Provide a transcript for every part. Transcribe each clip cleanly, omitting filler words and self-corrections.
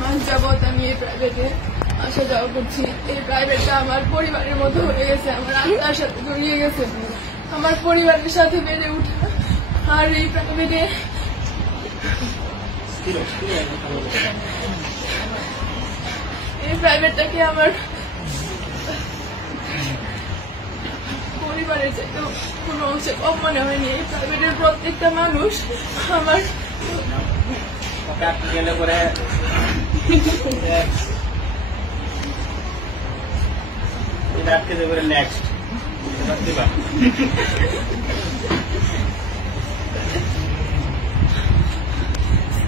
মাস যাবৎ আমি এই প্রাইভেটে আসা যাওয়া করছি। এই প্রাইভেটটা আমার পরিবারের মতো হয়ে গেছে, আমার আত্মার সাথে জড়িয়ে গেছে, আমার পরিবারের সাথে বেড়ে উঠা। আর এই প্রাইভেটটাকে আমার পরিবারের চাইতেও কোনো অংশে কম মনে হয়নি। এই প্রাইভেটের প্রত্যেকটা মানুষ আমার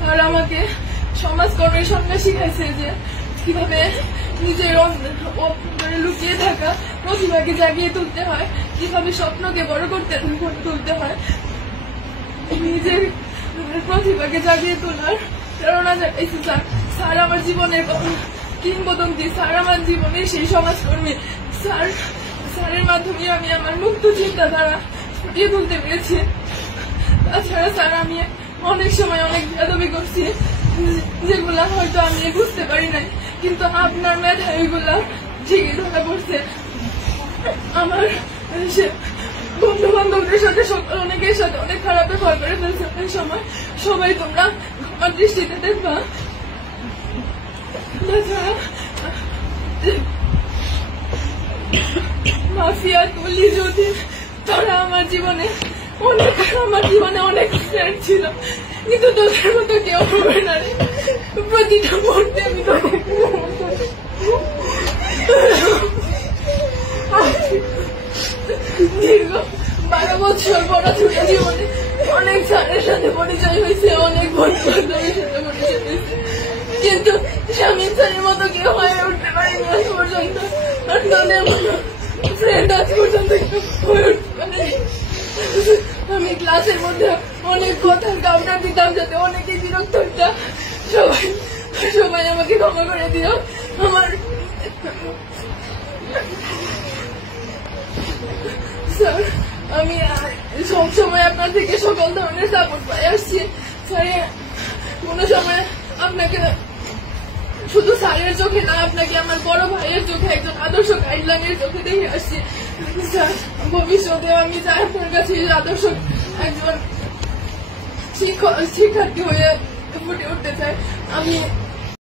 আর আমাকে সমাজকর্মের সঙ্গে শিখাইছে যে কিভাবে নিজের অন্তরে লুকিয়ে থাকা প্রতিভাকে জাগিয়ে তুলতে হয়, কিভাবে স্বপ্নকে বড় করতে তুলতে হয়, নিজের প্রতিভাকে জাগিয়ে তোলার প্রেরণা জাগাইছে স্যার। স্যার আমার জীবনের কিংবদন্তি, স্যার আমার জীবনের সেই সমাজকর্মী। স্যারের মাধ্যমে আমি আমার মুক্ত চিন্তাধারা ফুটিয়ে তুলতে পেরেছি। তাছাড়া স্যার আমি অনেক সময় অনেক বেয়াদবি করছি, যেগুলা হয়তো আমি বুঝতে পারি নাই, কিন্তু আপনার মেধায় ওইগুলা ঠিকই ধরা পড়ছে। আমার বন্ধু বান্ধবদের সাথে অনেকের সাথে অনেক খারাপ ব্যবহার করে ফেলছে অনেক সময়, সবাই তোমরা আমার দৃষ্টিতে দেখবা। তাছাড়া মাফিয়া তুলি যদি তারা আমার জীবনে অনেক ফ্রেন্ড ছিল, কিন্তু তোদের মতো কেউ হবে না রে। প্রতিটা মুহূর্তে আমি দীর্ঘ 12 বছর পড়াশোনা জীবনে অনেক স্যারের সাথে পরিচয় হয়েছে, অনেক বন্ধু বান্ধবের সাথে পরিচয় হয়েছে, কিন্তু স্বামী স্যারের মতো কেউ হয়ে উঠতে পারিনি আজ পর্যন্ত। আর তোদের মতো ফ্রেন্ড আজ পর্যন্ত হয়ে উঠতে পারেনি। আমি ক্লাসের মধ্যে অনেক কথা কাউন্টার দিতাম যাতে অনেকেই বিরক্ত হইতা। সবাই আমাকে ক্ষমা করে দিও। আমার স্যার আমি সবসময় আপনার থেকে সকল ধরনের সাপোর্ট পাই আসছি স্যার। কোনো সময় আপনাকে শুধু স্যারের চোখে না, আপনাকে আমার বড় ভাইয়ের চোখে, একজন আদর্শ গাইডলাইনের চোখে দেখে আসছি স্যার। ভবিষ্যতে আমি আপনার কাছে আদর্শ একজন শিক্ষার্থী হয়ে ফুটে উঠতে চাই। আমি